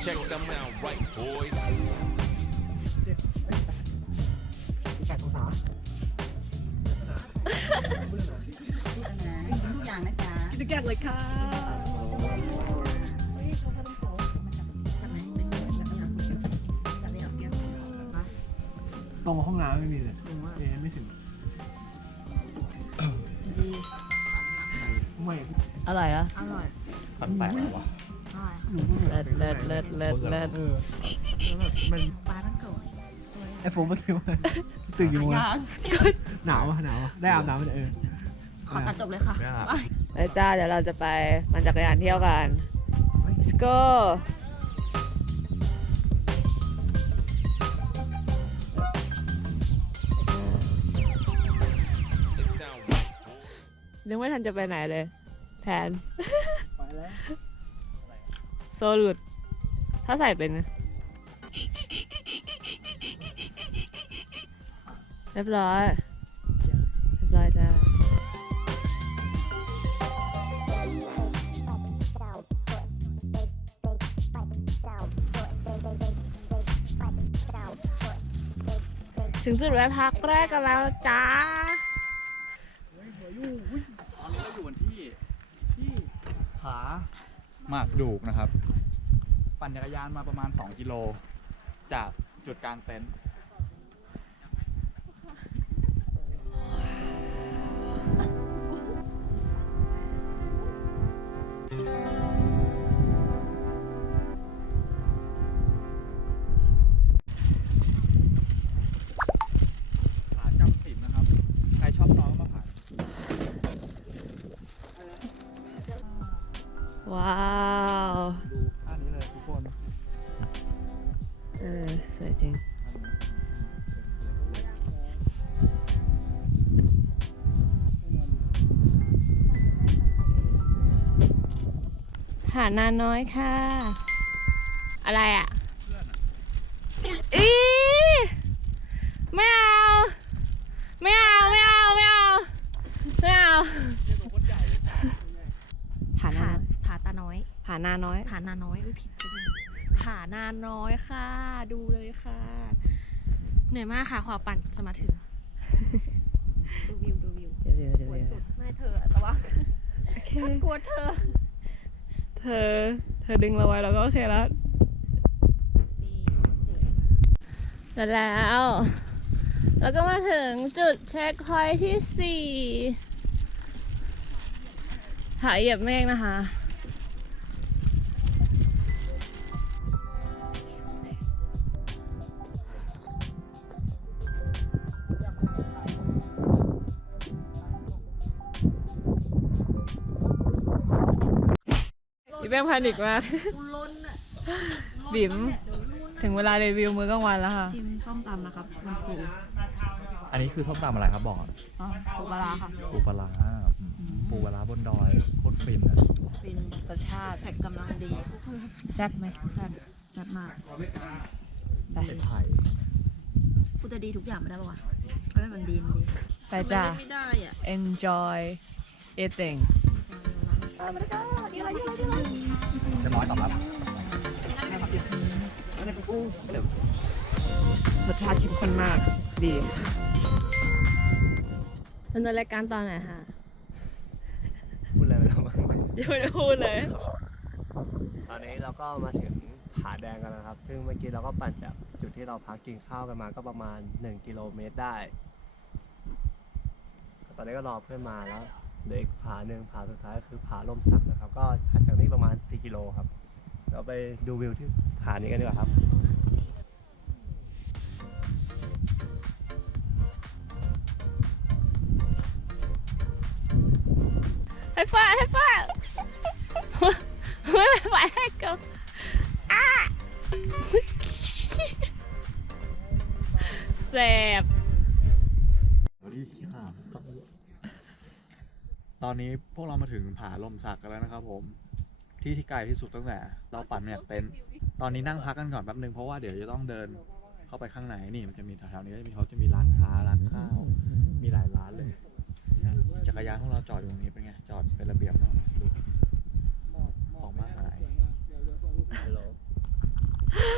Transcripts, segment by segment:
Check them out, right, boys. แปดองศาทุกอย่างนะจ๊ะทุกอย่างเลยค่ะตรงห้องน้ำไม่มีเลยเอ๊ะไม่ถึงไม่อร่อยอะ อร่อยมันแปลกว่ะ อร่อยหนูก็แบบเลิศเลิศเลิศเลิศเออแล้วแบบมันปลาทั้งโกยไอโฟมเมื่อกี้มันตื่นกี่โมงอะหนาวอะหนาวอะได้อาบน้ำมันเออขอตัดจบเลยค่ะไม่อะไปจ้าเดี๋ยวเราจะไปปั่นจักรยานเที่ยวกัน let's go It sound right, boys. นึกไม่ทันจะไปไหนเลย แทน ไปแล้ว โซลุดถ้าใส่เป็นนะเรียบร้อยเรียบร้อยจ้าถึงจุดแวะพักแรกกันแล้วจ้า ตอนนี้เราอยู่กันที่ที่ ผา ห มากดูกนะครับ ปั่นจักรยานมาประมาณ 2 กิโล จากจุดกลางเต็นท์ ว้าวดูท่านี้เลยทุกคนเออสวยจริงหาดนาน้อยค่ะ อะไรอะ อีไม่เอา ไม่เอา ไม่เอา ไม่เอา ไม่เอาผานา ผาตาน้อย ผานาน้อย ผานาน้อยอุ้ยผิดไปเลยผานาน้อยค่ะ ดูเลยค่ะ เหนื่อยมากค่ะขวาปั่นจะมาถึง ดูวิวดูวิวเดี๋ยวเดี๋ยวสเดี๋ยววยเดี๋ยวสุดไม่เธอแต่ว่าโอเค กลัวเธอเธอ เธอดึงเราไว้แล้วก็โอเคแล้ว สี่สี่แล้วแล้วแล้วก็มาถึงจุดเช็คพอยท์ที่สี่หาเหยียบเมฆนะคะ อีแป้งพานิกมากกูล้นอะบิ๋มถึงเวลารีวิวมื้อกลางวันแล้วค่ะชิมส้มตำนะครับมันปูอันนี้คือส้มตำอะไรครับบอกก่อนอ๋อปูปลาร้าค่ะปูปลาร้าอืมปูปลาร้าบนดอยโคตรฟินอะเป็นรสชาติแพ็กกำลังดีแซ่บไหมแซ่บแซ่บมากไปเป็นไทยกูจะดีทุกอย่างไม่ได้ปะวะเอ้ยมันดีมันดีไปจ้ามันไม่ได้อะ enjoy eating เรี ยบร้อยตอบรับรสชาติเข้มข้นมาก ดีดำเนินรายการตอนไหนคะพูดอะไรไปแล้วมั้งยังไม่ได้พูดเลย ตอนนี้เราก็มาถึงผาแดงกันแล้วครับ ซึ่งเมื่อกี้เราก็ปั่นจากจุดที่เราพักกินข้าวกันมาก็ประมาณ 1 กิโลเมตรได้ ตอนนี้ก็รอเพื่อนมาแล้ว เหลืออีกผาหนึ่งผาสุดท้ายคือผาลมสักนะครับ ก็ถัดจากนี้ประมาณ 4 กิโลครับ เราไปดูวิวที่ผานี้กันดีกว่าครับให้ฟ้าให้ฟ้าไม่ไหวให้กินอะแสบ ตอนนี้พวกเรามาถึงผาลมสักกันแล้วนะครับผม ที่ที่ไกลที่สุดตั้งแต่ เราปั่นมาจากเต็นท์ตอนนี้นั่งพักกันก่อนแป๊บนึงเพราะว่าเดี๋ยวจะต้องเดินเข้าไปข้างในนี่มันจะมีแถวๆนี้ก็จะมีเขาจะมีร้านค้าร้านข้าวมีหลายร้านเลยใช่จักรยานของเราจอดอยู่ตรงนี้เป็นไงจอดเป็นระเบียบมากนะดูออกมาหายฮัลโหล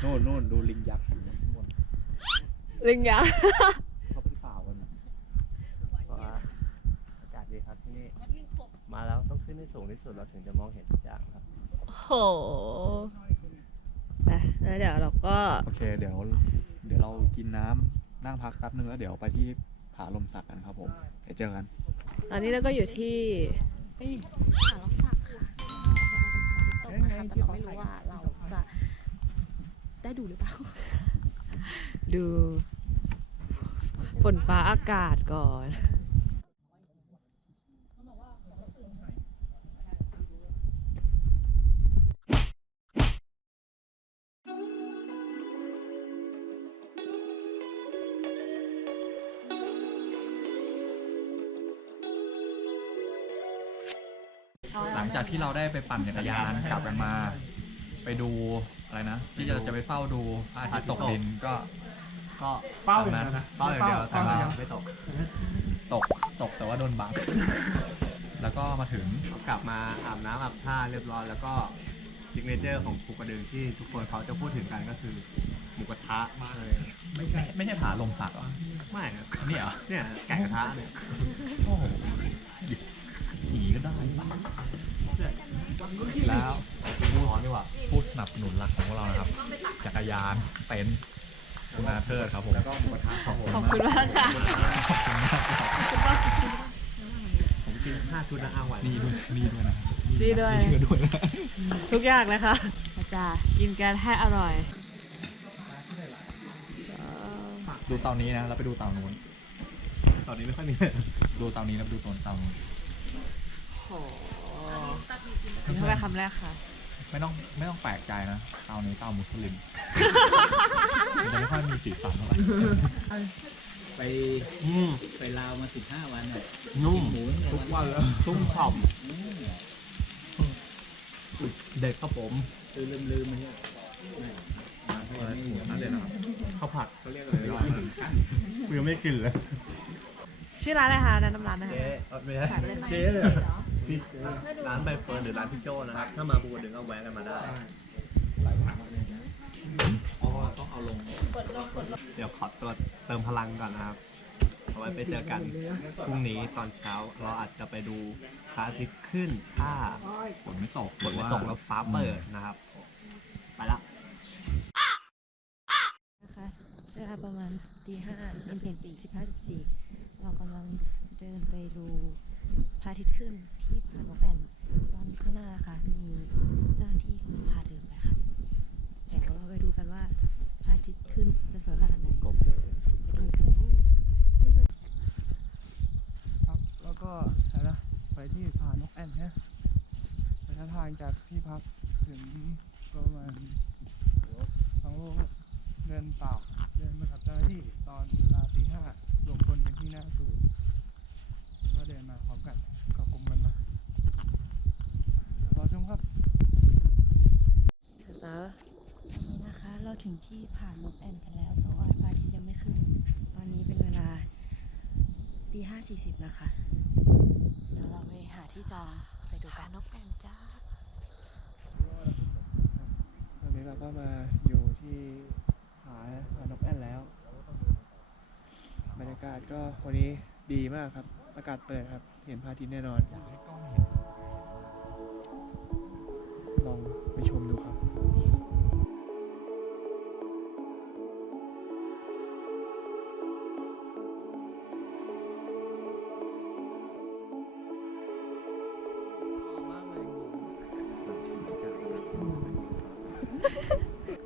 โน่นโน่นดูลิงยักษ์อยู่ข้างบนลิงยาเข้าไปที่ป่ากัน เพราะว่าอากาศดีครับที่นี่ มาแล้วต้องขึ้นให้สูงที่สุดเราถึงจะมองเห็นทุกอย่างครับโหไปแล้วเดี๋ยวเราก็ โอเค เดี๋ยว เดี๋ยวเรากินน้ำนั่งพักแป๊บนึงแล้วเดี๋ยวไปที่ผาลมสักกันครับผมเดี๋ยวเจอกัน ตอนนี้เราก็อยู่ที่หาล็อกสักค่ะเราจะมาดูพระอาทิตย์ตกนะคะแต่เราไม่รู้ว่าเราจะได้ดูหรือเปล่า ดูฝนฟ้าอากาศก่อน หลังจากที่เราได้ไปปั่นจักรยานกลับกันมา ไปดูอะไรนะ ที่จะจะไปเฝ้าดูพระอาทิตย์ตกดินก็ ก็เป้าตามอย่างนั้นเดียวนะเฝ้าอย่างเดียวแต่เฝ้าว่าอย่างเดียวไม่ตก ตกตกแต่ว่าโดนบัง แล้วก็มาถึงกลับมาอาบน้ำอาบท่าเรียบร้อยแล้วก็ซิกเนเจอร์ของภูกระดึงที่ทุกคนเขาจะพูดถึงกันก็คือหมูกระทะมากเลยไม่ใช่ไม่ใช่ผาลมสักเหรอไม่ครับอันนี้เหรอเนี่ยไก่กระทะเนี่ยโอ้โหหนีก็ได้ แล้วผู้นี่ว่าผู้สนับสนุนหลักของพวกเรานะครับ จักรยานเต็นท์คุณอาเทิดครับผมแล้วก็หมูกระทะครับผมขอบคุณมากค่ะผมกินห้าชุดนะอาไหวนี่ด้วยนี่ด้วยนะดีด้วยนี่ด้วยนะทุกอย่างนะคะอาจารย์กินกันให้อร่อย ดูเตานี้นะแล้วไปดูเตานู้น ตอนนี้ไม่ค่อยมีดูเตานี้แล้วดูตัวเตานู้นกิ นเข้าไปคำแรกค่ะ ไม่ต้องไม่ต้องแปลกใจนะเตานี้เตามุสลิมมันจะไม่ค่อยมีสีสันเท่าไหร่ไปอืมไปลาวมาสิบห้าวันอะนุ่มหมูทุกวันเลยชุ่มฉ่ำเด็กครับผมคือลืมลืมมันเนี่ยนั่นเลยนะครับข้าวผัดเขาเรียกอะไรวะกูยังไม่กินเลย ชื่อร้านอะไรคะแนะนำร้านนะคะเจ๊ไม่ใช่เจ๊เลย พี่ร้านใบเฟิร์นหรือร้านพี่โจ้นะครับ ถ้ามาบูดึงก็แวะกันมาได้อ๋อต้องเอาลง เดี๋ยวขอตัวเติมพลังก่อนนะครับ เอาไว้ไปเจอกันพรุ่งนี้ตอนเช้าเราอาจจะไปดูพระอาทิตย์ขึ้นถ้าฝนไม่ตกฝนไม่ตกแล้วฟ้าเปิดนะครับ ไปละ นะคะเวลาประมาณตีห้าเป็นเพียงตีสิบห้าสิบสี่เรากำลังเดินไปดูพ ระอาทิตย์ขึ้นที่ผานกแอ่นตอนข้างหน้านะคะมีเจ้าหน้าที่กำลังพาเดินไปค่ะเดี๋ยวเราไปดูกันว่าพระอาทิตย์ขึ้นจะสวยขนาดไหนกบเลยไปดูกันครับแล้วก็อะไรนะไปที่ผานกแอ่นฮะระยะทางจากที่พักถึงประมาณสองโลเดินเปล่าเดินมากับเจ้าหน้าที่ตอนเวลาตีห้ารวมพลกันที่หน้าศูนย์ ก็เดินมาพร้อมกันเกับกลุ่มกันมารอชมครับแล้วนี่นะคะ เราถึงที่ผานกแอ่นกันแล้วแต่ว่าพระอาทิตย์ยังไม่ขึ้น ตอนนี้เป็นเวลาตีห้าสี่สิบนะคะเดี๋ยวเราไปหาที่จองไปดูการนกแอ่นจ้าตอนนี้เราก็มาอยู่ที่ผาผานกแอ่นแล้ว บรรยากาศก็วันนี้ดีมากครับ อากาศเปิดครับ เห็นพระอาทิตย์แน่นอนลองไปชมดูครับ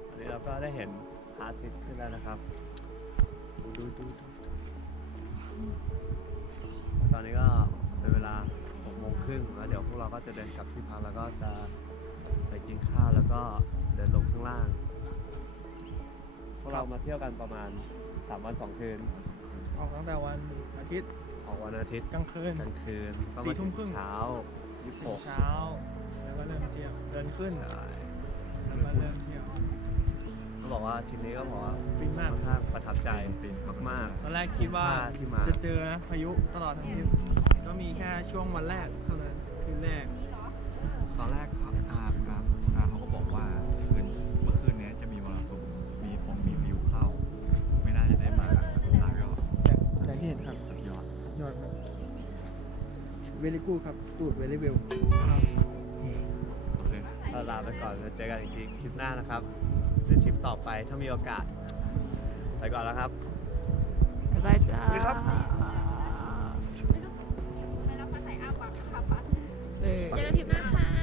วันนี้เราก็ได้เห็นพระอาทิตย์ขึ้นแล้วนะครับ ดูดูดู อนนี้ก็เป็นเวลาหกโมงครึ่งแล้วเดี๋ยวพวกเราก็จะเดินกลับที่พักแล้วก็จะไปกินข้าวแล้วก็เดินลงข้างล่าง พวกเรามาเที่ยวกันประมาณ3วัน2คืน ออกตั้งแต่วันอาทิตย์ออกวันอาทิตย์กลางคืน กลางคืนก็สี่มาทุ่ถึมงครึ่ง เช้าถึง26เช้า แล้วก็เริ่มเที่ยวเดินขึ้น ใช่แล้วก็เริ่ม ก็บอกว่าทีนี้ก็บอกว่าฟินมาก ค่อนประทับใจฟินมาก ตอนแรกคิดว่าจะเจอนะพายุตลอดทั้งทริปก็มีแค่ช่วงวันแรกเท่านั้นคืนแรก ตอนแรกครับครับอาเขาก็บอกว่าคืนเมื่อคืนนี้จะมีมรสุมมีฝนมีพายุเข้า ไม่น่าจะได้มาตายก็แต่แต่ที่เห็นครับยอด ยอดครับเวลิกูครับ ตูดเวลิเวลครับ็ลาไปก่อนแล้เจอกันอีกทีคลิปหน้านะครับในทริปต่อไปถ้ามีโอกาส ไปก่อนแล้วครับ บ๊ายบายจ้าสวัสดีครับไปรับภาใส่อ้าวปากนะคะปะเอเจอกันทริปหน้าค่ะ